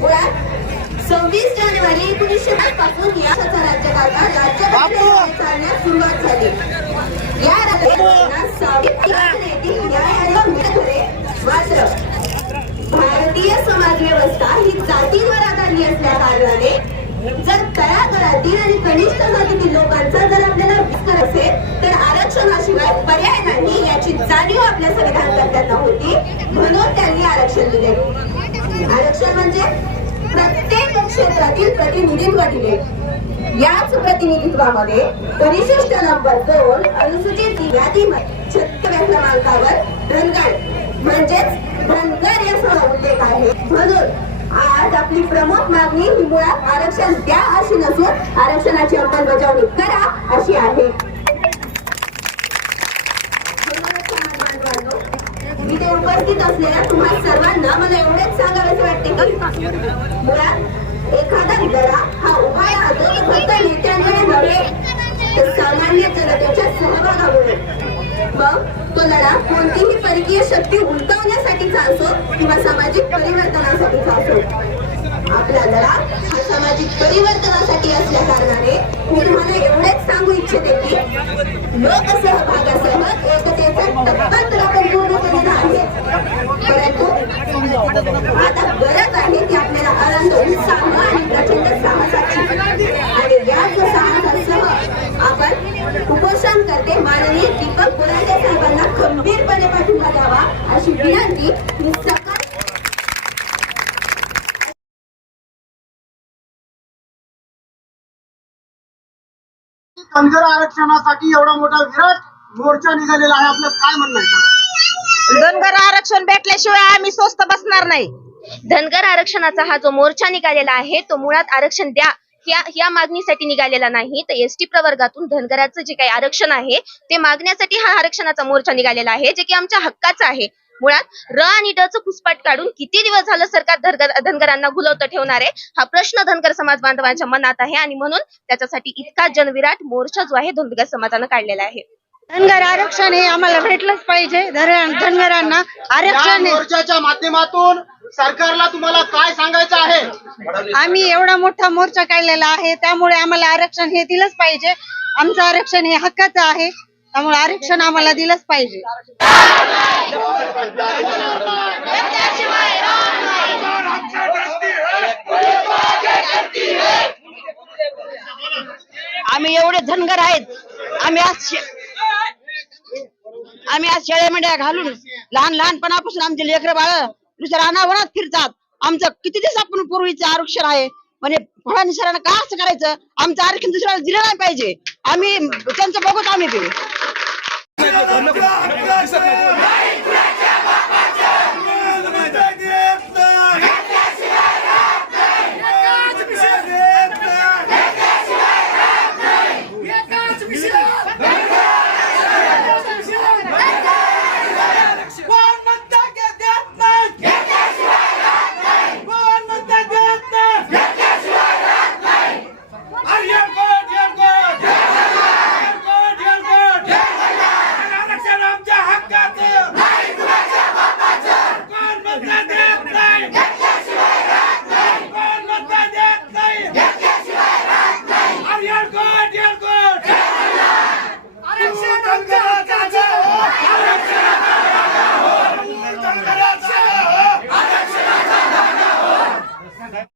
मुळात सव्वीस जानेवारी एकोणीसशे पासून या राज्यकारभार राज्यघटनेद्वारे चालण्यास सुरुवात झाली. या. मात्र भारतीय समाज व्यवस्था ही जातींवर आधारली असल्या कारणाने जर तळागाळातील आणि कनिष्ठ जातीतील लोकांचा जर आपल्याला विस्तार असेल तर आरक्षणाशिवाय पर्याय नाही याची जाणीव आपल्या संविधानकर्त्यांना होती म्हणून त्यांनी आरक्षण दिले. आरक्षण म्हणजे प्रत्येक क्षेत्रातील प्रतिनिधित्व दिले. याच प्रतिनिधित्वामध्ये परिशिष्ट नंबर दोन अनुसूचित यादीमध्ये छत्तीसव्या क्रमांकावर धनगर म्हणजेच धनगर याचा उल्लेख आहे. म्हणून आज आपली प्रमुख मागणी ही मुळात आरक्षण द्या अशी नसून आरक्षणाची अंमलबजावणी करा अशी आहे. उपस्थित असलेल्या तुम्हा सर्वांना मला एवढेच सांगावेसे वाटते की? मुळात एखादा लढा हा उभा राहतो तो फक्त नेत्यांमुळे नव्हे तर सामान्य जनतेच्या सहभागामुळे. मग तो लढा कोणतीही परकीय शक्ती उलटवण्यासाठीचा असो किंवा सामाजिक परिवर्तनासाठीचा असो आपला लढा हा सामाजिक परिवर्तनासाठी असल्या कारणाने मी तुम्हाला एवढेच सांगू इच्छिते की लोकसहभागासह एकतेचा टप्पा तर आपण पूर्ण केलेला आहे परंतु आता गरज आहे की आपल्याला आनंद उत्साह आणि प्रचंड साहसाची आणि याच साहसासह आपण उपोषण करते माननीय दीपक बोराटे साहेबांना खंबीरपणे पाठिंबा द्यावा अशी विनंती मी सकाळ धनगर आरक्षणासाठी एवढा मोठा विराट मोर्चा निघालेला आहे. आपलं काय म्हणणं आहे? धनगर आरक्षण भेटल्याशिवाय आम्ही स्वस्त बसणार नाही. धनगर आरक्षणाचा हा जो मोर्चा निघालेला आहे तो मुळात आरक्षण द्या. या या मागणीसाठी निघालेला नाही. तर एसटी प्रवर्गातून धनगराचं जे काही आरक्षण आहे ते मागण्यासाठी हा आरक्षणाचा मोर्चा निघालेला आहे जे की आमच्या हक्काचा आहे. मुळात र आणि ड च खुसपाट काढून किती दिवस झालं सरकार धनगर धनगरांना घुलवतं ठेवणार आहे? हा प्रश्न धनगर समाज बांधवांच्या मनात आहे आणि म्हणून त्याच्यासाठी इतका जनविराट मोर्चा जो आहे धनगर समाजानं काढलेला आहे. धनगर आरक्षण हे आम्हाला भेटलंच पाहिजे. धनगरांना आरक्षण हे- मोर्चाच्या माध्यमातून सरकारला तुम्हाला काय सांगायचं आहे? आम्ही एवढा मोठा मोर्चा काढलेला आहे. त्यामुळे आम्हाला आरक्षण हे दिलंच पाहिजे. आमचं आरक्षण हे हक्काचं आहे. त्यामुळे आरक्षण आम्हाला दिलंच पाहिजे. आम्ही एवढे धनगर आहेत. आम्ही आज शे- आम्ही आज शेळ्यामेंढ्या घालून लहान लहानपणापासून आमचे लेकर बाळ दुसऱ्या रानावरात फिरतात. आमचं किती दिवस आपण पूर्वीचं आरक्षण आहे? म्हणजे फळांनी सरांना का असं करायचं? आमचं आरक्षण दुसऱ्याला दिलं नाही पाहिजे. आम्ही त्यांचं बघत आम्ही ते